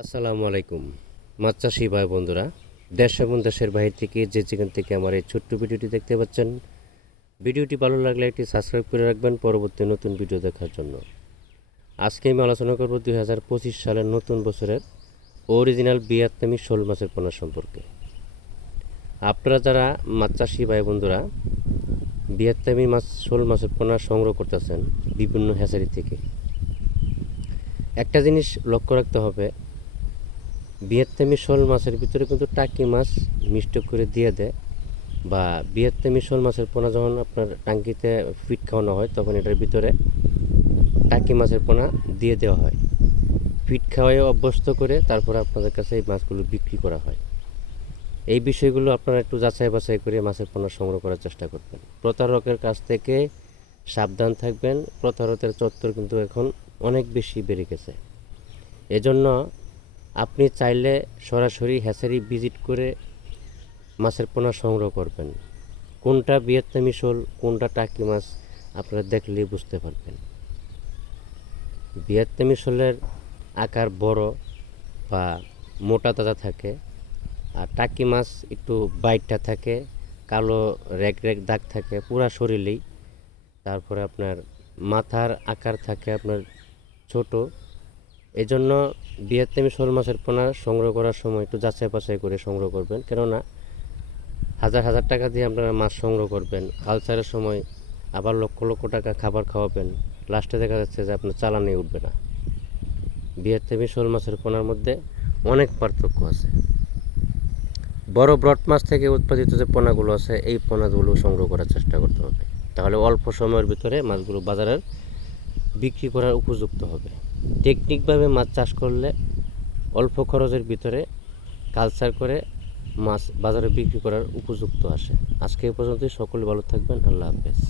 আসসালামু আলাইকুম। মাছ চাষি ভাই বন্ধুরা, দেশ এবং দেশের বাহির থেকে যে যেখান থেকে আমার এই ছোট্ট ভিডিওটি দেখতে পাচ্ছেন, ভিডিওটি ভালো লাগলে একটি সাবস্ক্রাইব করে রাখবেন পরবর্তী নতুন ভিডিও দেখার জন্য। আজকে আমি আলোচনা করব দুই হাজার পঁচিশ সালের নতুন বছরের অরিজিনাল বিয়াত্তামি শোল মাছের পোনা সম্পর্কে। আপনারা যারা মাছ চাষি ভাই বন্ধুরা বিয়াত্তামি মাছ, শোল মাছের পোনা সংগ্রহ করতেছেন বিভিন্ন হ্যাচারি থেকে, একটা জিনিস লক্ষ্য রাখতে হবে বিয়েত্তামি শোল মাছের ভিতরে কিন্তু টাকি মাছ মিষ্ট করে দিয়ে দেয় বা বিয়েত্তামি শোল মাছের পোনা যখন আপনার টাঙ্কিতে ফিট খাওয়ানো হয়, তখন এটার ভিতরে টাকি মাছের পোনা দিয়ে দেওয়া হয়। ফিট খাওয়াই অভ্যস্ত করে তারপরে আপনাদের কাছে এই মাছগুলো বিক্রি করা হয়। এই বিষয়গুলো আপনারা একটু যাচাই বাছাই করে মাছের পোনা সংগ্রহ করার চেষ্টা করবেন। প্রতারকের কাছ থেকে সাবধান থাকবেন, প্রতারকের চত্বর কিন্তু এখন অনেক বেশি বেড়ে গেছে। এজন্য আপনি চাইলে সরাসরি হ্যাচারি ভিজিট করে মাছের পোনা সংগ্রহ করবেন। কোনটা বিয়েত্তামি শোল, কোনটা টাকি মাছ আপনারা দেখলেই বুঝতে পারবেন। বিয়েত্তামি শোলের আকার বড় বা মোটা তাজা থাকে, আর টাকি মাছ একটু বাইটটা থাকে, কালো রেক রেক দাগ থাকে, পুরা শরীরেই। তারপরে আপনার মাথার আকার থাকে আপনার ছোট। এই জন্য বিয়েত্তামি শোল মাছের পোনা সংগ্রহ করার সময় একটু যাচাই বাছাই করে সংগ্রহ করবেন। কেননা হাজার হাজার টাকা দিয়ে আপনারা মাছ সংগ্রহ করবেন। কালচারের সময় আবার লক্ষ লক্ষ টাকা খাবার খাওয়াবেন। লাস্টে দেখা যাচ্ছে যে আপনার চালানি উঠবে না। বিয়েত্তামি শোল মাছের পোনার মধ্যে অনেক পার্থক্য আছে। বড় ব্রড মাছ থেকে উৎপাদিত যে পোনাগুলো আছে, এই পোনাগুলো সংগ্রহ করার চেষ্টা করতে হবে। তাহলে অল্প সময়ের ভিতরে মাছগুলো বাজারের বিক্রি করার উপযুক্ত হবে। টেকনিকভাবে মাছ চাষ করলে অল্প খরচের ভিতরে কালচার করে মাছ বাজারে বিক্রি করার উপযুক্ত আসে। আজকে এ পর্যন্তই, সকলে ভালো থাকবেন, আল্লাহ হাফেজ।